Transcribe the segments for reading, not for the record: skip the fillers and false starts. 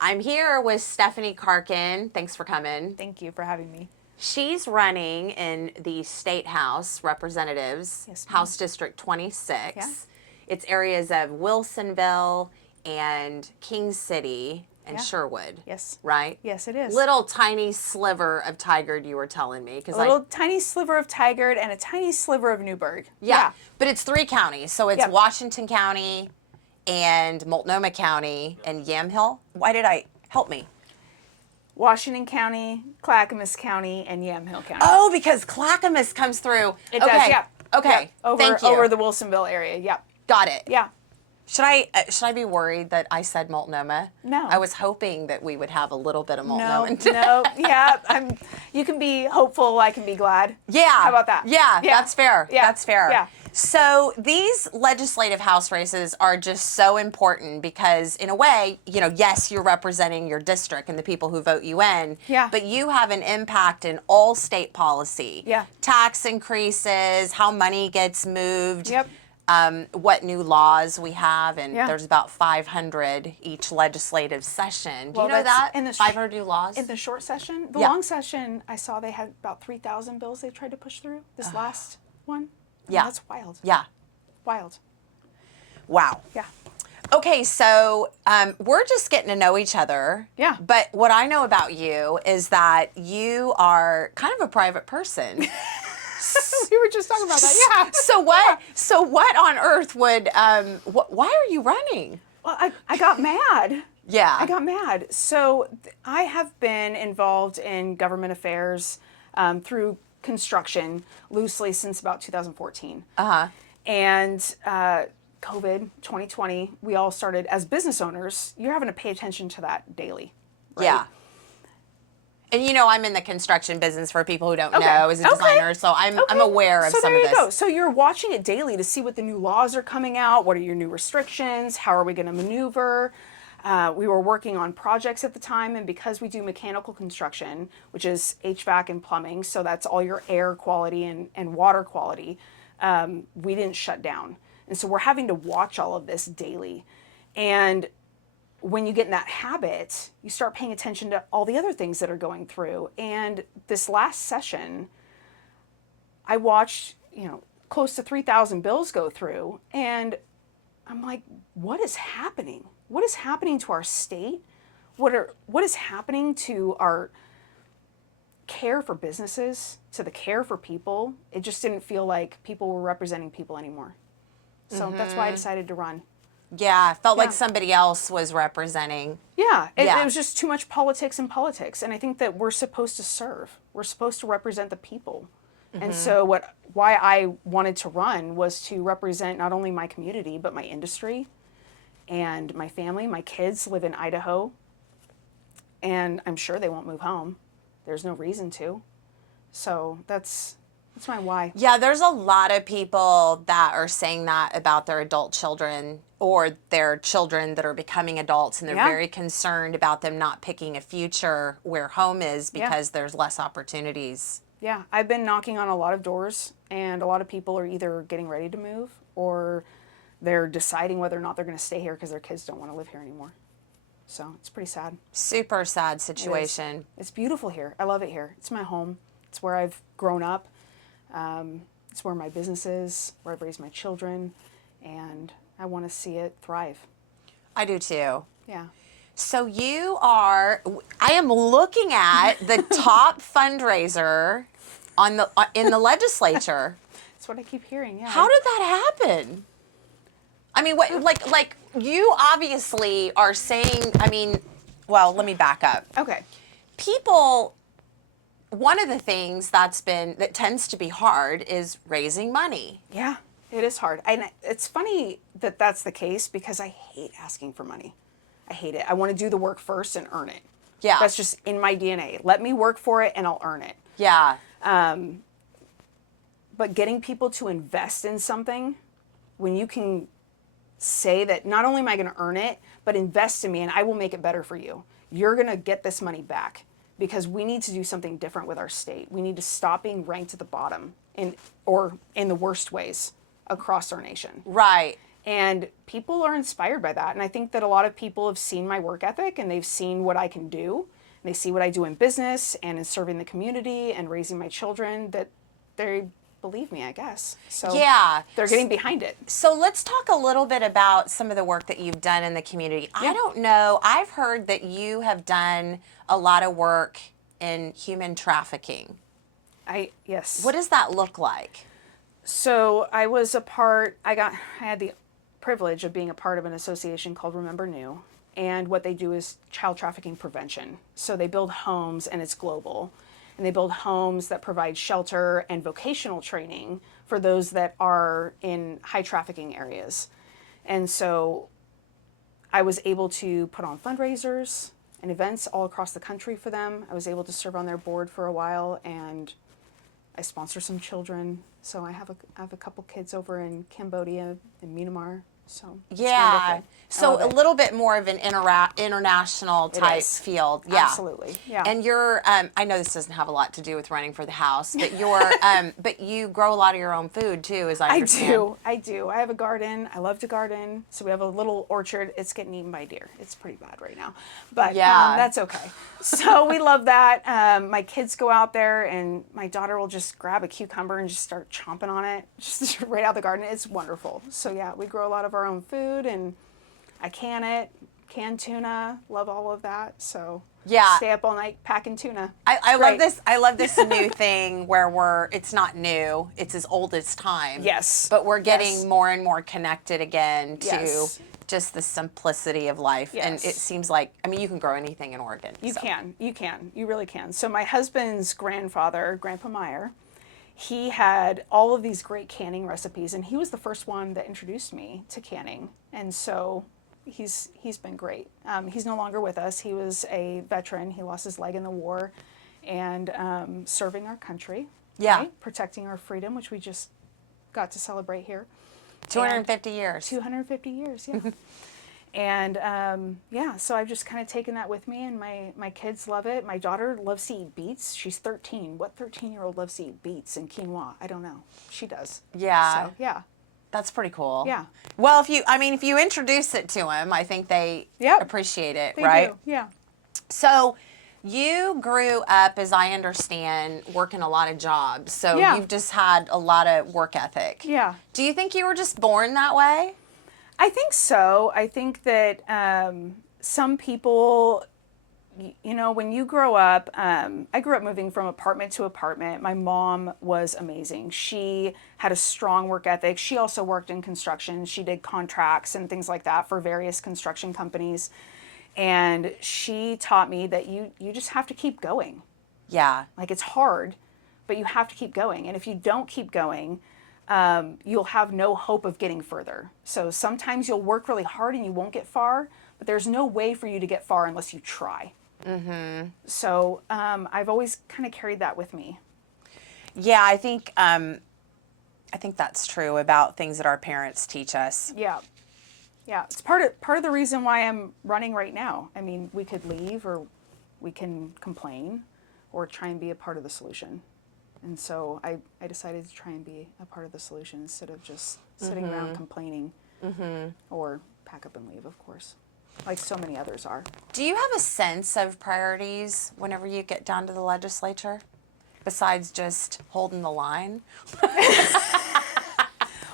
I'm here with Stephanie Carkin. Thanks for coming. Thank you for having me. She's running in the State House Representatives, Yes, ma'am. House District 26. Yeah. It's areas of Wilsonville and King City and Yeah. Sherwood. Yes. Right? Yes, it is. Little tiny sliver of Tigard, you were telling me. A little tiny sliver of Tigard and a tiny sliver of Newburgh. Yeah. But it's 3 counties. So it's Yep. Washington County and Multnomah County and Yamhill. Help me. Washington County, Clackamas County, and Yamhill County. Oh, because Clackamas comes through. It does, yeah. Okay, Yep. thank you. Over the Wilsonville area, yep. Got it. Yeah. Should I be worried that I said Multnomah? No. I was hoping that we would have a little bit of Multnomah. No, yeah. You can be hopeful, I can be glad. Yeah. How about that? Yeah, that's fair. Yeah. That's fair. Yeah. So these legislative house races are just so important because in a way, yes, you're representing your district and the people who vote you in, Yeah. but you have an impact in all state policy. Yeah. Tax increases, how money gets moved. Yep. What new laws we have, and Yeah. there's about 500 each legislative session. Do Well, you know that's that? in the 500 new laws? In the short session, the Yeah. long session, I saw they had about 3,000 bills they tried to push through this last one. Yeah. That's wild. Yeah. Wild. Wow. Yeah. Okay, so we're just getting to know each other. Yeah. But what I know about you is that you are kind of a private person. We were just talking about that. Yeah. So what? So what on earth would? Why are you running? Well, I got mad. Yeah. I got mad. So I have been involved in government affairs through construction loosely since about 2014. And COVID 2020, we all started as business owners. You're having to pay attention to that daily. Right? Yeah. And I'm in the construction business for people who don't Okay. know as a Okay. designer, so I'm aware of so some there of you this. go. So you're watching it daily to see what the new laws are coming out. What are your new restrictions? How are we going to maneuver? We were working on projects at the time, and because we do mechanical construction, which is HVAC and plumbing, so that's all your air quality and water quality, we didn't shut down. And so we're having to watch all of this daily. And when you get in that habit, you start paying attention to all the other things that are going through. And this last session, I watched, close to 3,000 bills go through, and I'm like, what is happening? What is happening to our state? What is happening to our care for businesses, to the care for people? It just didn't feel like people were representing people anymore. So that's why I decided to run. Yeah, felt like Yeah. somebody else was representing. Yeah, it Yeah. was just too much politics and politics. And I think that we're supposed to serve. We're supposed to represent the people. And so why I wanted to run was to represent not only my community, but my industry and my family. My kids live in Idaho, and I'm sure they won't move home. There's no reason to. So that's my why. Yeah, there's a lot of people that are saying that about their adult children or their children that are becoming adults, and they're Yeah. very concerned about them not picking a future where home is because there's less opportunities. Yeah, I've been knocking on a lot of doors, and a lot of people are either getting ready to move or they're deciding whether or not they're going to stay here because their kids don't want to live here anymore. So it's pretty sad. Super sad situation. It's beautiful here. I love it here. It's my home. It's where I've grown up. It's where my business is, where I've raised my children, and I want to see it thrive. I do too. Yeah. So I am looking at the top fundraiser in the legislature. That's what I keep hearing. Yeah. How did that happen? I mean, what, like you obviously are saying, well, let me back up. Okay. People, one of the things that tends to be hard is raising money. Yeah, it is hard. And it's funny that that's the case because I hate asking for money. I hate it. I want to do the work first and earn it. Yeah. That's just in my DNA. Let me work for it and I'll earn it. Yeah. But getting people to invest in something when you can say that not only am I going to earn it, but invest in me and I will make it better for you. You're going to get this money back because we need to do something different with our state. We need to stop being ranked at the bottom or in the worst ways across our nation. Right. And people are inspired by that. And I think that a lot of people have seen my work ethic and they've seen what I can do. And they see what I do in business and in serving the community and raising my children, that they believe me, I guess. So Yeah. they're getting behind it. So let's talk a little bit about some of the work that you've done in the community. I don't know. I've heard that you have done a lot of work in human trafficking. Yes. What does that look like? So I had the privilege of being a part of an association called Remember New. And what they do is child trafficking prevention. So they build homes, and it's global. And they build homes that provide shelter and vocational training for those that are in high trafficking areas. And so I was able to put on fundraisers and events all across the country for them. I was able to serve on their board for a while, and I sponsor some children. So I have a couple kids over in Cambodia and Myanmar. So it's wonderful. So a little bit more of an international type field. Yeah. Absolutely. Yeah. And you're, I know this doesn't have a lot to do with running for the House, but but you grow a lot of your own food too, as I understand. I do. I have a garden. I love to garden. So we have a little orchard. It's getting eaten by deer. It's pretty bad right now, but that's okay. So we love that. My kids go out there, and my daughter will just grab a cucumber and just start chomping on it, just right out of the garden. It's wonderful. So yeah, we grow a lot of our own food, and I can it, canned tuna, love all of that. So stay up all night packing tuna. I love this. I love this new thing where it's not new. It's as old as time. Yes. But we're getting more and more connected again to just the simplicity of life. Yes. And it seems like, I mean, you can grow anything in Oregon. You really can. So my husband's grandfather, Grandpa Meyer, he had all of these great canning recipes, and he was the first one that introduced me to canning. And so he's been great. He's no longer with us. He was a veteran. He lost his leg in the war, and serving our country, protecting our freedom, which we just got to celebrate here. 250 years. 250 years, yeah. And so I've just kind of taken that with me, and my kids love it. My daughter loves to eat beets. She's 13. What 13-year-old loves to eat beets and quinoa? I don't know. She does. Yeah. So, yeah. That's pretty cool. Yeah. Well, if you introduce it to them, I think they appreciate it, they right? do. Yeah. So you grew up, as I understand, working a lot of jobs. So you've just had a lot of work ethic. Yeah. Do you think you were just born that way? I think so. I think that some people, when you grow up, I grew up moving from apartment to apartment. My mom was amazing. She had a strong work ethic. She also worked in construction. She did contracts and things like that for various construction companies. And she taught me that you just have to keep going. Yeah. Like, it's hard, but you have to keep going. And if you don't keep going, you'll have no hope of getting further. So sometimes you'll work really hard and you won't get far, but there's no way for you to get far unless you try. Mm-hmm. So I've always kind of carried that with me. Yeah, I think that's true about things that our parents teach us. Yeah. Yeah, it's part of the reason why I'm running right now. I mean, we could leave, or we can complain, or try and be a part of the solution. And so I decided to try and be a part of the solution instead of just sitting around complaining, or pack up and leave, of course, like so many others are. Do you have a sense of priorities whenever you get down to the legislature, besides just holding the line?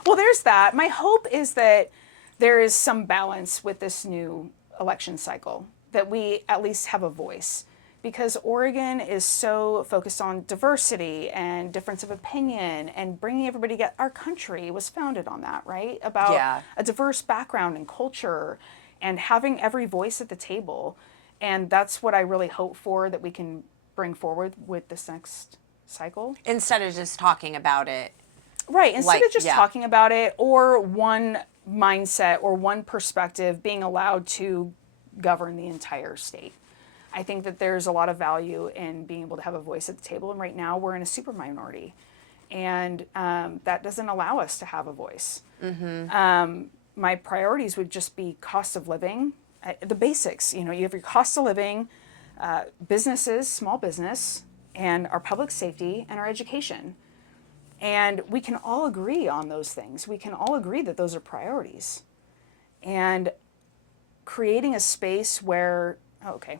Well, there's that. My hope is that there is some balance with this new election cycle, that we at least have a voice. Because Oregon is so focused on diversity and difference of opinion and bringing everybody together. Our country was founded on that, right? About a diverse background and culture and having every voice at the table. And that's what I really hope for, that we can bring forward with this next cycle. Instead of just talking about it. Right. Instead of just talking about it, or one mindset or one perspective being allowed to govern the entire state. I think that there's a lot of value in being able to have a voice at the table. And right now we're in a super minority. And that doesn't allow us to have a voice. Mm-hmm. My priorities would just be cost of living, the basics. You have your cost of living, businesses, small business, and our public safety and our education. And we can all agree on those things. We can all agree that those are priorities. And creating a space where, okay,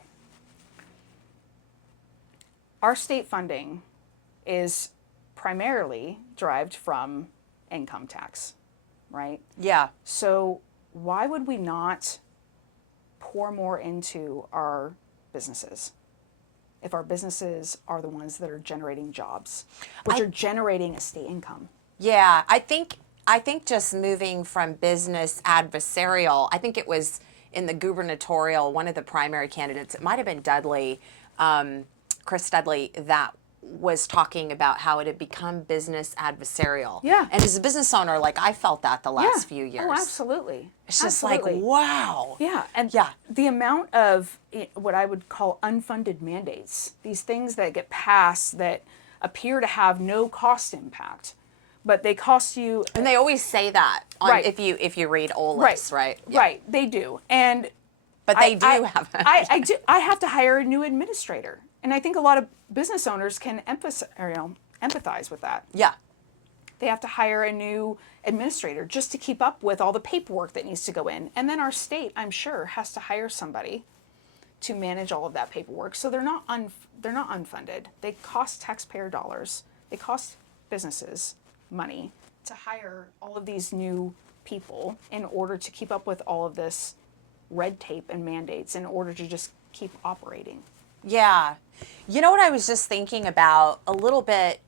our state funding is primarily derived from income tax, right? Yeah. So why would we not pour more into our businesses if our businesses are the ones that are generating jobs, which are generating a state income? Yeah, I think just moving from business adversarial, I think it was in the gubernatorial, one of the primary candidates, it might have been Dudley, Chris Dudley, that was talking about how it had become business adversarial. Yeah. And as a business owner, like I felt that the last few years. Oh, absolutely. It's just like, wow. Yeah, and the amount of what I would call unfunded mandates, these things that get passed that appear to have no cost impact, but they cost you. And they always say that on, Right. if you read OLIS, right? Yeah. Right, they do. And But they do have it. I have to hire a new administrator, and I think a lot of business owners can empathize with that. Yeah. They have to hire a new administrator just to keep up with all the paperwork that needs to go in. And then our state, I'm sure, has to hire somebody to manage all of that paperwork. So they're not unfunded. They cost taxpayer dollars. They cost businesses money to hire all of these new people in order to keep up with all of this red tape and mandates in order to just keep operating. Yeah. You know what I was just thinking about, a little bit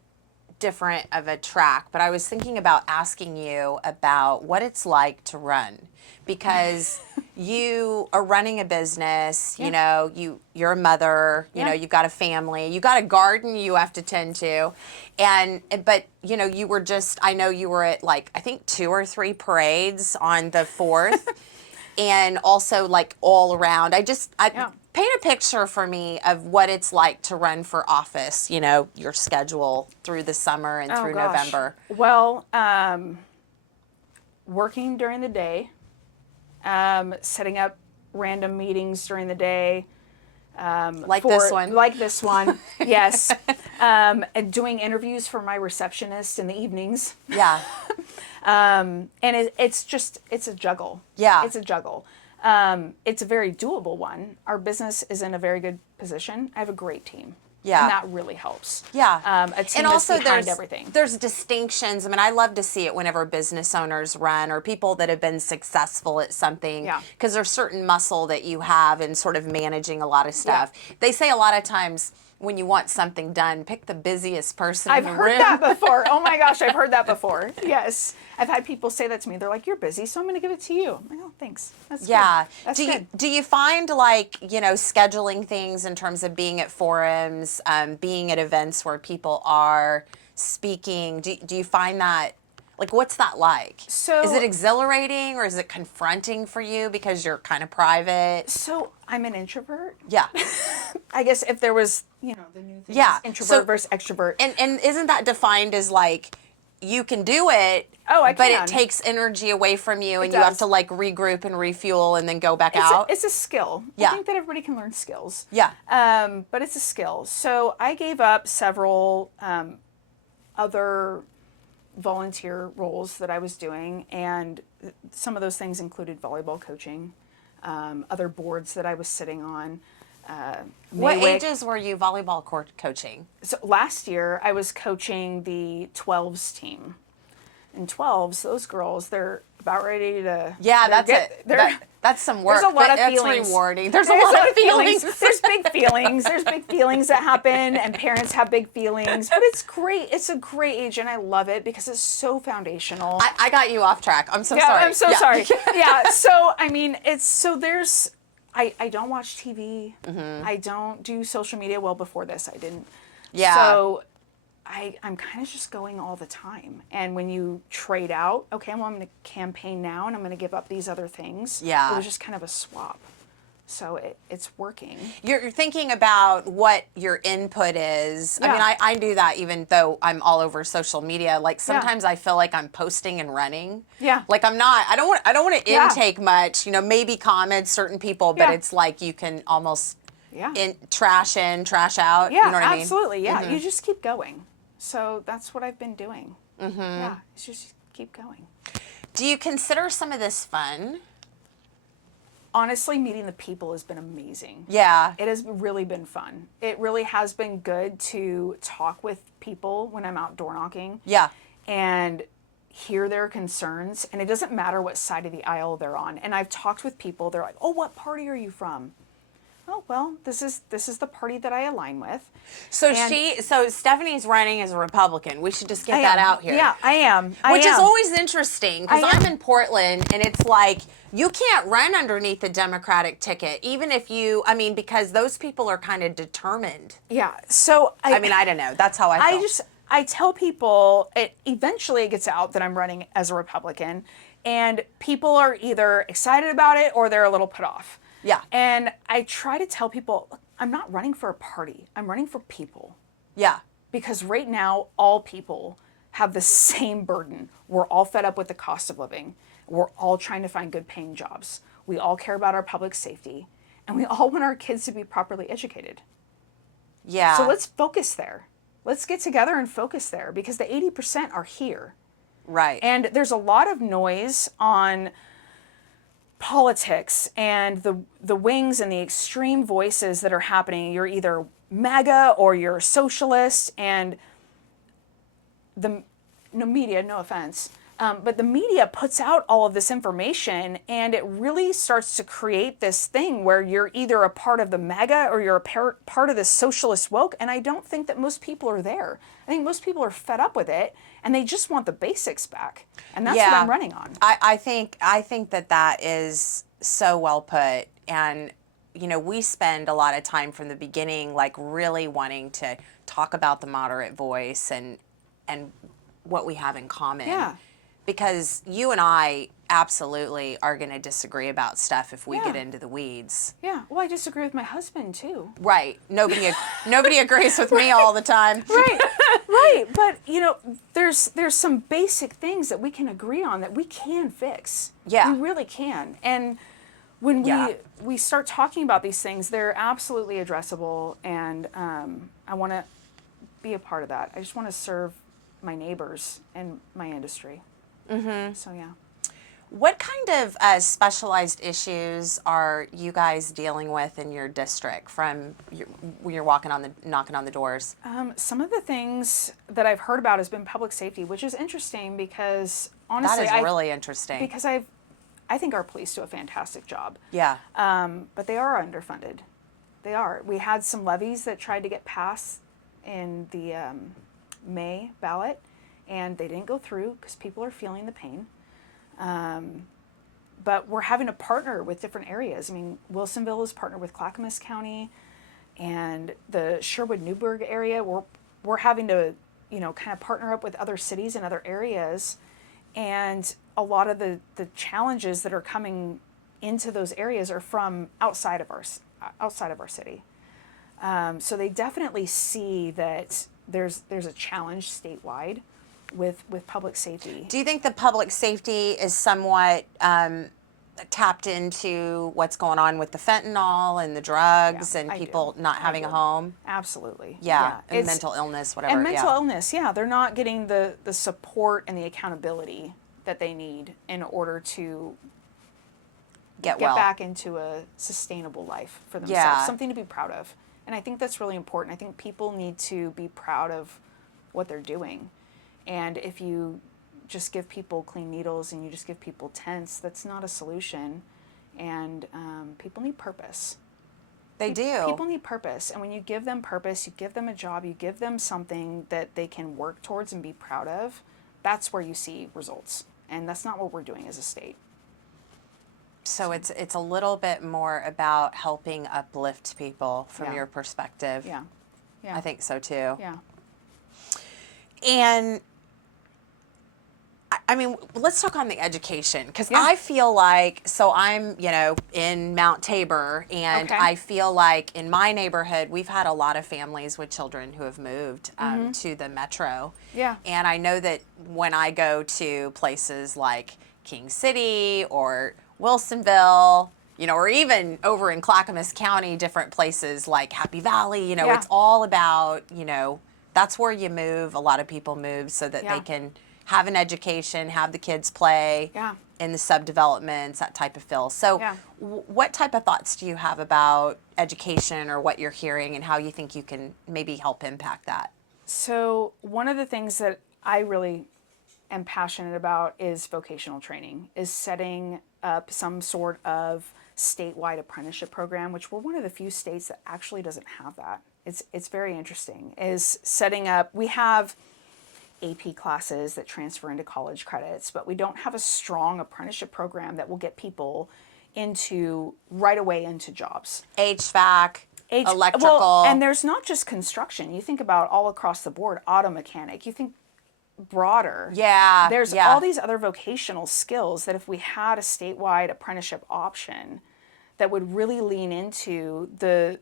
different of a track, but I was thinking about asking you about what it's like to run, because you are running a business, you know, you're a mother, you know, you've got a family, you got a garden you have to tend to. But you know, you were just, I know you were at like, I think 2 or 3 parades on the 4th. And also like all around, paint a picture for me of what it's like to run for office, you know, your schedule through the summer and through November. Well, working during the day, setting up random meetings during the day. Like this one. Like this one, yes. And doing interviews for my receptionist in the evenings. Yeah. And it's a juggle. Yeah. It's a juggle. It's a very doable one. Our business is in a very good position. I have a great team. Yeah. And that really helps. Yeah. A team and that's also behind everything. There's distinctions. I mean, I love to see it whenever business owners run or people that have been successful at something. Yeah. Because there's certain muscle that you have in sort of managing a lot of stuff. Yeah. They say a lot of times when you want something done, pick the busiest person in the room. I've heard that before. Oh my gosh, I've heard that before. Yes. I've had people say that to me. They're like, you're busy, so I'm going to give it to you. I'm like, oh, thanks. That's good. That's good. Do you find, like, you know, scheduling things in terms of being at forums, being at events where people are speaking, do you find that, like, what's that like? So, is it exhilarating or is it confronting for you because you're kind of private? So I'm an introvert. Yeah. I guess if there was, you know, the new thing is introvert versus extrovert. And isn't that defined as like, you can do it, but it takes energy away from you and you have to like regroup and refuel and then go back out? It's a skill. Yeah. I think that everybody can learn skills. Yeah. But it's a skill. So I gave up several other volunteer roles that I was doing, and some of those things included volleyball coaching, other boards that I was sitting on. What ages were you volleyball coaching? So last year I was coaching the 12s team. And 12s, those girls, they're about ready to... Yeah, that's some work. There's a lot of feelings. That's rewarding. There's a lot of feelings. There's big feelings. There's big feelings that happen, and parents have big feelings. But it's great. It's a great age, and I love it because it's so foundational. I got you off track. I'm so sorry. I'm so sorry. Yeah, so, I mean, there's... I don't watch TV. Mm-hmm. I don't do social media. Well, before this, I didn't. Yeah. So I'm kind of just going all the time. And when you trade out, okay, well, I'm going to campaign now and I'm going to give up these other things. Yeah. It was just kind of a swap. So it's working. You're thinking about what your input is. Yeah. I mean, I do that even though I'm all over social media. Like sometimes I feel like I'm posting and running. Yeah. Like I don't want to intake much, you know, maybe comments, certain people, but it's like you can almost trash in, trash out. Yeah, you know what I mean? absolutely. Yeah. Mm-hmm. You just keep going. So that's what I've been doing. Yeah, it's just keep going. Do you consider some of this fun? Honestly, meeting the people has been amazing. Yeah. It has really been fun. It really has been good to talk with people when I'm out door knocking. Yeah. And hear their concerns. And it doesn't matter what side of the aisle they're on. And I've talked with people, they're like, oh, what party are you from? Oh, well, this is the party that I align with. So Stephanie's running as a Republican. We should just get that out here. Yeah, I am. Which is always interesting because I am. I'm in Portland and it's like you can't run underneath the Democratic ticket, even if because those people are kind of determined. Yeah. So I don't know. That's how I feel. I tell people eventually it gets out that I'm running as a Republican, and people are either excited about it or they're a little put off. Yeah. And I try to tell people, look, I'm not running for a party. I'm running for people. Yeah. Because right now, all people have the same burden. We're all fed up with the cost of living. We're all trying to find good paying jobs. We all care about our public safety. And we all want our kids to be properly educated. Yeah. So let's focus there. Let's get together and focus there because the 80% are here. Right. And there's a lot of noise on politics and the wings and the extreme voices that are happening. You're either MAGA or you're socialist, and the media, no offense, but the media puts out all of this information, and it really starts to create this thing where you're either a part of the MAGA or you're a part of the socialist woke, and I don't think that most people are there. I think most people are fed up with it, and they just want the basics back, and that's what I'm running on. I think that is so well put, and we spend a lot of time from the beginning, like really wanting to talk about the moderate voice and what we have in common. Yeah. Because you and I absolutely are going to disagree about stuff if we get into the weeds. Yeah. Well, I disagree with my husband too. Right. Nobody agrees with me all the time. Right. Right. But there's some basic things that we can agree on that we can fix. Yeah. We really can. And when we start talking about these things, they're absolutely addressable, and I want to be a part of that. I just want to serve my neighbors and my industry. Mm-hmm. So yeah. What kind of specialized issues are you guys dealing with in your district when you're knocking on the doors? Some of the things that I've heard about has been public safety, which is interesting because honestly, that is really interesting. Because I think our police do a fantastic job. Yeah. But they are underfunded. They are. We had some levies that tried to get passed in the May ballot, and they didn't go through because people are feeling the pain. But we're having to partner with different areas. I mean, Wilsonville is partnered with Clackamas County, and the Sherwood Newburgh area. We're having to, kind of partner up with other cities and other areas, and a lot of the challenges that are coming into those areas are from outside of our city. So they definitely see that there's a challenge statewide with public safety. Do you think the public safety is somewhat tapped into what's going on with the fentanyl and the drugs and people not having a home? Absolutely. Yeah. And mental illness, whatever. And mental illness, they're not getting the support and the accountability that they need in order to get back into a sustainable life for themselves, something to be proud of. And I think that's really important. I think people need to be proud of what they're doing. And if you just give people clean needles and you just give people tents, that's not a solution. And people need purpose. They do. People need purpose. And when you give them purpose, you give them a job, you give them something that they can work towards and be proud of, that's where you see results. And that's not what we're doing as a state. So it's a little bit more about helping uplift people from your perspective. Yeah. I think so too. Yeah. And I mean, let's talk on the education, because I feel like, so I'm, in Mount Tabor, and I feel like in my neighborhood, we've had a lot of families with children who have moved to the metro. Yeah. And I know that when I go to places like King City or Wilsonville, or even over in Clackamas County, different places like Happy Valley, it's all about, That's where you move. A lot of people move so that Yeah. they can have an education, have the kids play Yeah. in the subdevelopments, that type of feel. So Yeah. what type of thoughts do you have about education or what you're hearing and how you think you can maybe help impact that? So one of the things that I really am passionate about is vocational training, is setting up some sort of statewide apprenticeship program, which we're one of the few states that actually doesn't have that. It's very interesting. Is setting up, we have AP classes that transfer into college credits, but we don't have a strong apprenticeship program that will get people into right away into jobs. HVAC, electrical. Well, and there's not just construction. You think about all across the board, auto mechanic. You think broader. Yeah, There's yeah. all these other vocational skills that if we had a statewide apprenticeship option that would really lean into the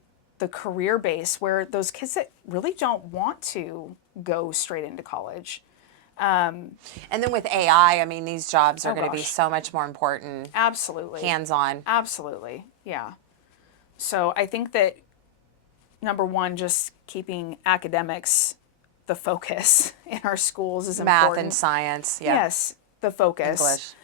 career base where those kids that really don't want to go straight into college. And then with AI, I mean, these jobs are Oh, going to be gosh. so much more important, Absolutely. hands-on. Absolutely. Yeah. So I think that number one, just keeping academics the focus in our schools is Math important. and science, yeah. Yes, the focus. English.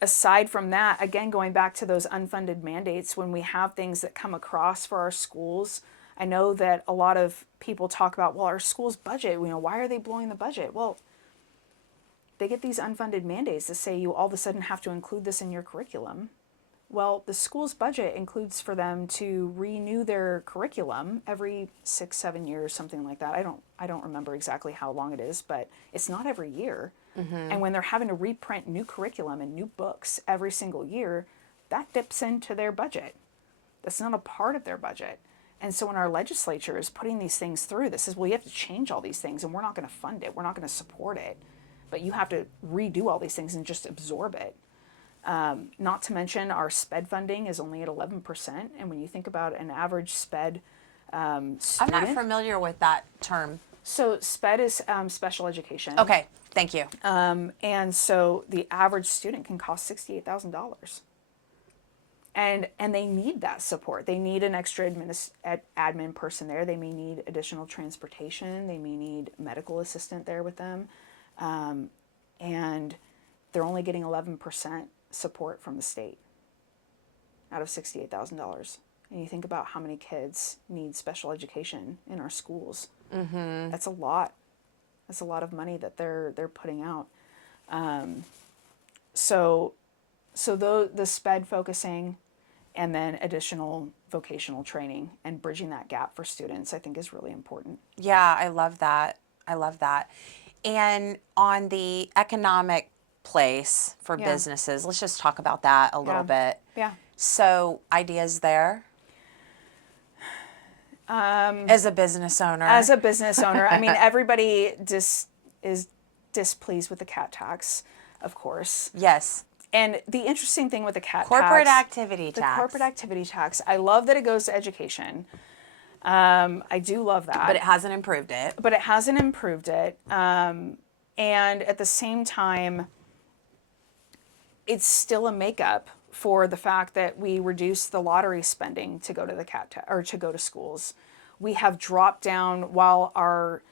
Aside from that, again, going back to those unfunded mandates, when we have things that come across for our schools, I know that a lot of people talk about, well, our school's budget, why are they blowing the budget? Well, they get these unfunded mandates that say you all of a sudden have to include this in your curriculum. Well, the school's budget includes for them to renew their curriculum every 6-7 years, something like that. I don't remember exactly how long it is, but it's not every year. And when they're having to reprint new curriculum and new books every single year, that dips into their budget. That's not a part of their budget. And so when our legislature is putting these things through, this is, well, you have to change all these things and we're not going to fund it. We're not going to support it. But you have to redo all these things and just absorb it. Not to mention our SPED funding is only at 11%. And when you think about an average SPED student. I'm not familiar with that term. So SPED is special education. Okay, thank you. And so the average student can cost $68,000. And they need that support. They need an extra admin person there. They may need additional transportation. They may need medical assistant there with them. And they're only getting 11% support from the state out of $68,000. And you think about how many kids need special education in our schools. Mm-hmm. That's a lot. That's a lot of money that they're putting out. So the SPED focusing and then additional vocational training and bridging that gap for students, I think is really important. Yeah, I love that. I love that. And on the economic place for businesses, let's just talk about that a little bit. Yeah. So, ideas there? As a business owner. As a business owner, I mean, everybody is displeased with the cat tax, of course. Yes. And the interesting thing with the cat Corporate tax, activity the tax. corporate activity tax, I love that it goes to education. I do love that. But it hasn't improved it. And at the same time, it's still a makeup for the fact that we reduced the lottery spending to go to the or to go to schools. We have dropped down while our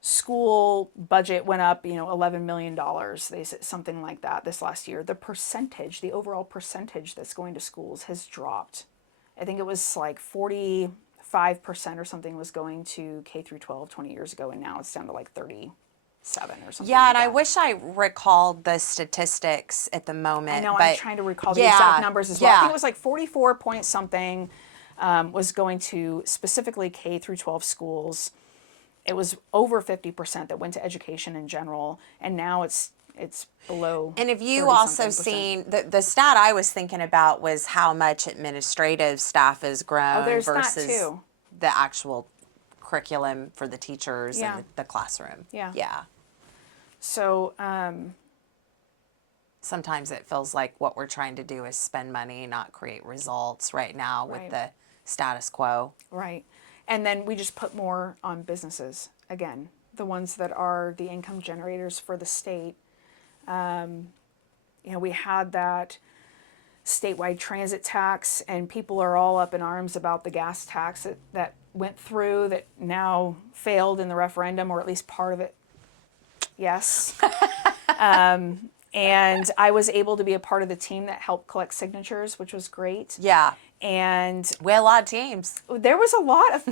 school budget went up, $11 million. They said something like that this last year. The overall percentage that's going to schools has dropped. I think it was like 45% or something was going to K through 12 20 years ago, and now it's down to like 37 or something. Yeah, like and that. I wish I recalled the statistics at the moment. I know, but I'm trying to recall the exact numbers as well. I think it was like 44 point something was going to specifically K through 12 schools. It was over 50% that went to education in general, and now it's below. And have you also seen the stat I was thinking about was how much administrative staff has grown there's versus that too. the actual curriculum for the teachers Yeah. and the classroom. Yeah. Yeah. So Sometimes it feels like what we're trying to do is spend money, not create results right now with Right. the status quo. right. And then we just put more on businesses, again, the ones that are the income generators for the state. We had that statewide transit tax, and people are all up in arms about the gas tax that went through that now failed in the referendum, or at least part of it. Yes. And I was able to be a part of the team that helped collect signatures, which was great. Yeah. And We had a lot of teams. there was a lot of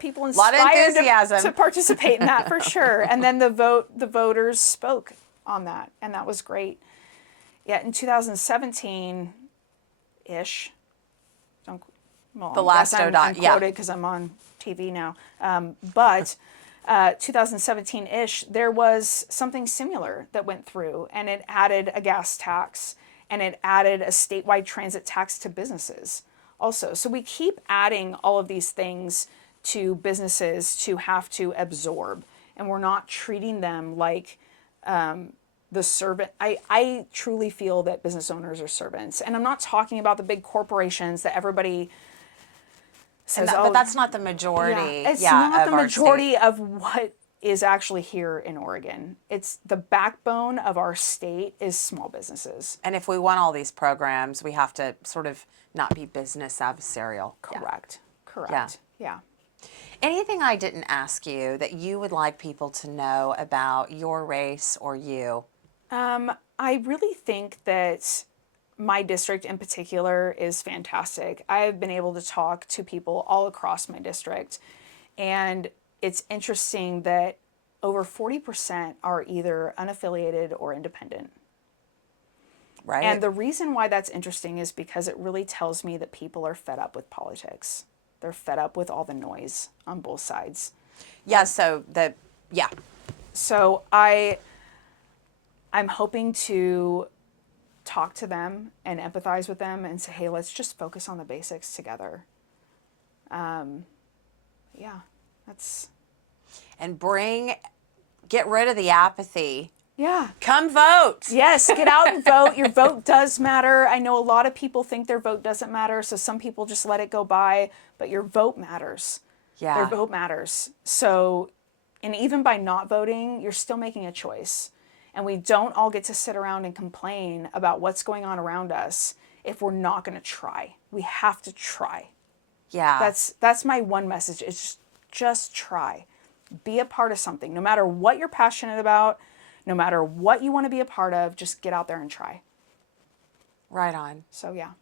people Lot of inspired enthusiasm. to participate in that for sure. And then the voters spoke on that, and that was great. Yeah, in 2017-ish, the last I'm ODOT, yeah. quoted because I'm on TV now. But 2017-ish, there was something similar that went through, and it added a gas tax, and it added a statewide transit tax to businesses also. So we keep adding all of these things to businesses to have to absorb, and we're not treating them like the servant. I truly feel that business owners are servants, and I'm not talking about the big corporations that everybody says, But that's not the majority. it's yeah, not of the our majority state. of what is actually here in Oregon. It's the backbone of our state is small businesses. And if we want all these programs, we have to sort of not be business adversarial. Yeah. Correct. Yeah. Anything I didn't ask you that you would like people to know about your race or you? I really think that my district in particular is fantastic. I've been able to talk to people all across my district, and it's interesting that over 40% are either unaffiliated or independent. Right. And the reason why that's interesting is because it really tells me that people are fed up with politics. They're fed up with all the noise on both sides. yeah. So I'm hoping to talk to them and empathize with them and say, hey, let's just focus on the basics together. That's. And get rid of the apathy. Yeah. Come vote. Yes, get out and vote. Your vote does matter. I know a lot of people think their vote doesn't matter, so some people just let it go by, but your vote matters. Yeah. Their vote matters. So, and even by not voting, you're still making a choice. And we don't all get to sit around and complain about what's going on around us if we're not going to try. We have to try. Yeah. That's my one message. It's just try. Be a part of something. No matter what you're passionate about, no matter what you want to be a part of, just get out there and try. Right on. So, yeah.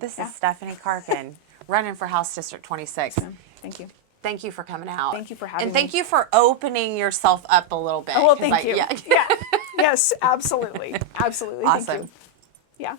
This is Stephanie Carkin, running for House District 26. Thank you. Thank you for coming out. Thank you for having me. And thank me. you for opening yourself up a little bit. Oh, well, thank you. Yeah. Yeah. Yes, absolutely. Absolutely. Awesome. Thank you. Yeah.